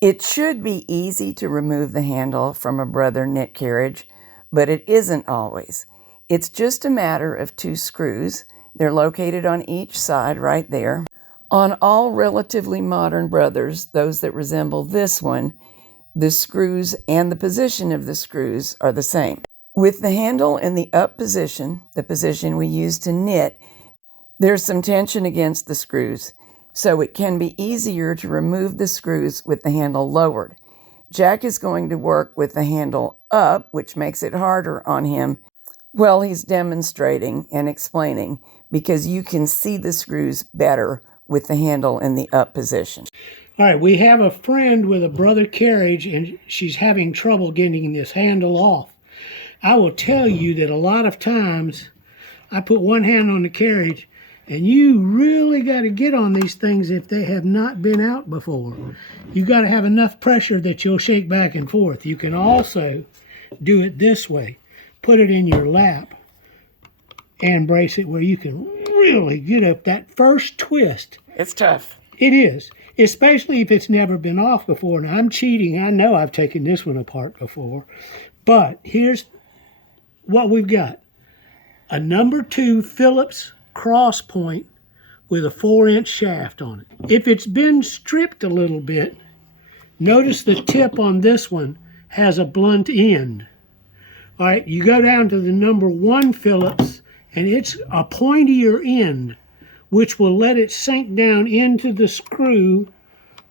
It should be easy to remove the handle from a Brother knit carriage, but it isn't always. It's just a matter of 2 screws. They're located on each side right there. On all relatively modern Brothers, those that resemble this one, the screws and the position of the screws are the same. With the handle in the up position, the position we use to knit, there's some tension against the screws, so it can be easier to remove the screws with the handle lowered. Jack is going to work with the handle up, which makes it harder on him while he's demonstrating and explaining, because you can see the screws better with the handle in the up position. All right, we have a friend with a Brother carriage, and she's having trouble getting this handle off. I will tell you that a lot of times I put one hand on the carriage, and you really got to get on these things if they have not been out before. You got to have enough pressure that you'll shake back and forth. You can also do it this way. Put it in your lap and brace it where you can really get up that first twist. It's tough. It is, especially if it's never been off before. Now, I'm cheating. I know I've taken this one apart before. But here's what we've got. A number 2 Phillips cross point with a 4-inch shaft on it. If it's been stripped a little bit, notice the tip on this one has a blunt end. All right, you go down to the number 1 Phillips, and it's a pointier end, which will let it sink down into the screw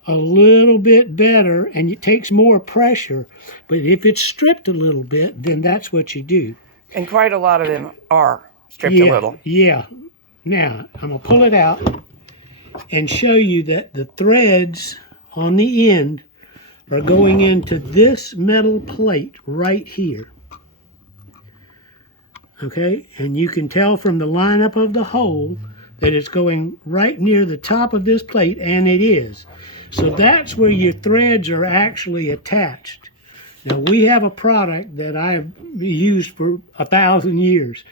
a little bit better, and it takes more pressure. But if it's stripped a little bit, then that's what you do. And quite a lot of them are stripped a little. Yeah. Now, I'm going to pull it out and show you that the threads on the end are going into this metal plate right here. Okay, and you can tell from the lineup of the hole that it's going right near the top of this plate, and it is. So that's where your threads are actually attached. Now, we have a product that I've used for 1,000 years,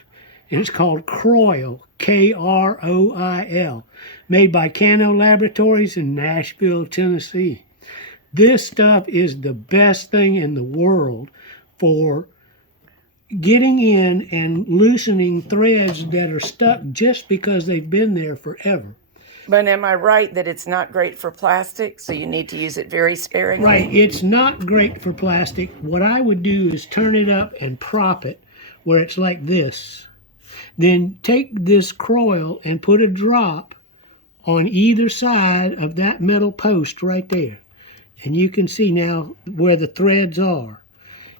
and it's called Kroil, K-R-O-I-L, made by Cano Laboratories in Nashville, Tennessee. This stuff is the best thing in the world for getting in and loosening threads that are stuck just because they've been there forever. But am I right that it's not great for plastic, so you need to use it very sparingly? Right, it's not great for plastic. What I would do is turn it up and prop it where it's like this. Then take this Kroil and put a drop on either side of that metal post right there. And you can see now where the threads are.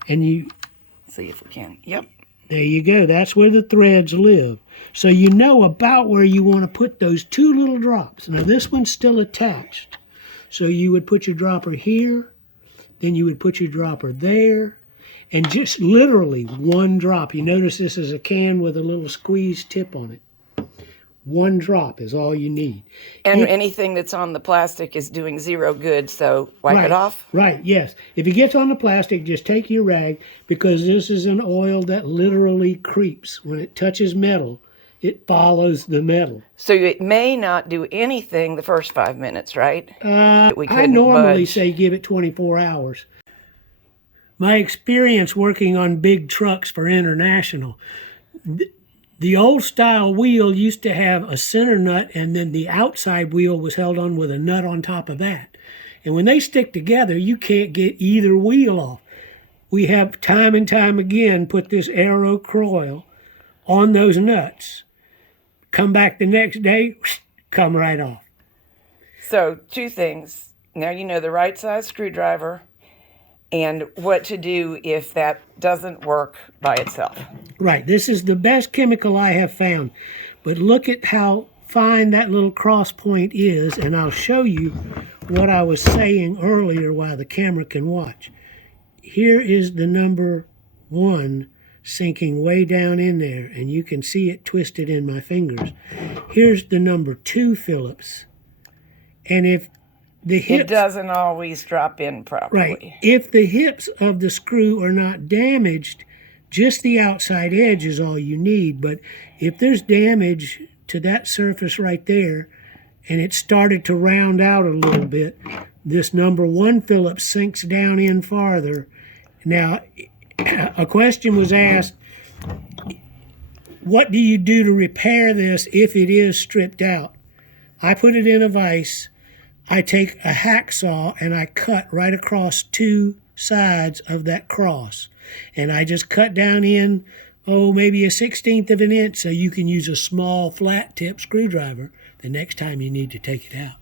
And you see if we can. Yep. There you go. That's where the threads live. So you know about where you want to put those 2 little drops. Now this one's still attached. So you would put your dropper here, then you would put your dropper there, and just literally 1 drop. You notice this is a can with a little squeeze tip on it. 1 drop is all you need. And anything that's on the plastic is doing 0 good, so wipe it off? Right, yes. If it gets on the plastic, just take your rag, because this is an oil that literally creeps. When it touches metal, it follows the metal. So it may not do anything the first 5 minutes, right? I normally say give it 24 hours. My experience working on big trucks for international, the old style wheel used to have a center nut, and then the outside wheel was held on with a nut on top of that. And when they stick together, you can't get either wheel off. We have time and time again put this Aero Kroil on those nuts. Come back the next day, come right off. So 2 things. Now you know the right size screwdriver and what to do if that doesn't work by itself. Right, this is the best chemical I have found. But look at how fine that little cross point is, and I'll show you what I was saying earlier while the camera can watch. Here is the number 1 sinking way down in there, and you can see it twisted in my fingers. Here's the number 2 Phillips. And if the hips, it doesn't always drop in properly. Right. If the hips of the screw are not damaged, just the outside edge is all you need. But if there's damage to that surface right there, and it started to round out a little bit, this number 1 Phillips sinks down in farther. Now, a question was asked, what do you do to repair this if it is stripped out? I put it in a vise. I take a hacksaw and I cut right across 2 sides of that cross. And I just cut down in, maybe a 1/16 of an inch, so you can use a small flat tip screwdriver the next time you need to take it out.